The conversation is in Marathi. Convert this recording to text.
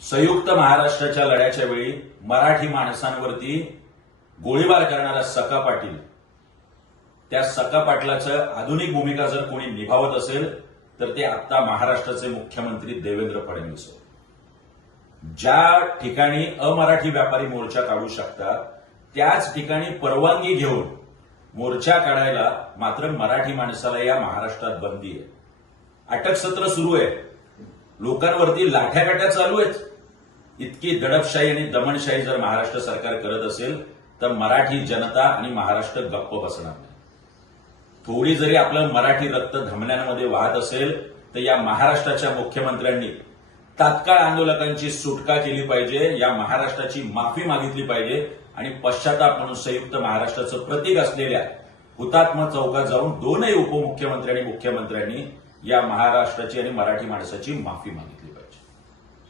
संयुक्त महाराष्ट्राच्या लढ्याच्या वेळी मराठी माणसांवरती गोळीबार करणारा सखा पाटील, त्या सखा पाटलाचं आधुनिक भूमिका जर कोणी निभावत असेल तर ते आता महाराष्ट्राचे मुख्यमंत्री देवेंद्र फडणवीस. ज्या ठिकाणी अमराठी व्यापारी मोर्चा काढू शकतात त्याच ठिकाणी परवानगी घेऊन मोर्चा काढायला मात्र मराठी माणसाला या महाराष्ट्रात बंदी आहे. अटक सत्र सुरू आहे, लोकांवरती लाठ्याकाठ्या चालू आहेत. इतकी दडपशाही आणि दमनशाही जर महाराष्ट्र सरकार करत असेल तर मराठी जनता आणि महाराष्ट्र गप्प बसणार नाही. थोडी जरी आपलं मराठी रक्त धमन्यांमध्ये वाहत असेल तर या महाराष्ट्राच्या मुख्यमंत्र्यांनी तात्काळ आंदोलकांची सुटका केली पाहिजे, या महाराष्ट्राची माफी मागितली पाहिजे आणि पश्चाताप म्हणून संयुक्त महाराष्ट्राचं प्रतीक असलेल्या हुतात्मा चौकात जाऊन दोनही उपमुख्यमंत्री आणि मुख्यमंत्र्यांनी या महाराष्ट्राची आणि मराठी माणसाची माफी मागितली.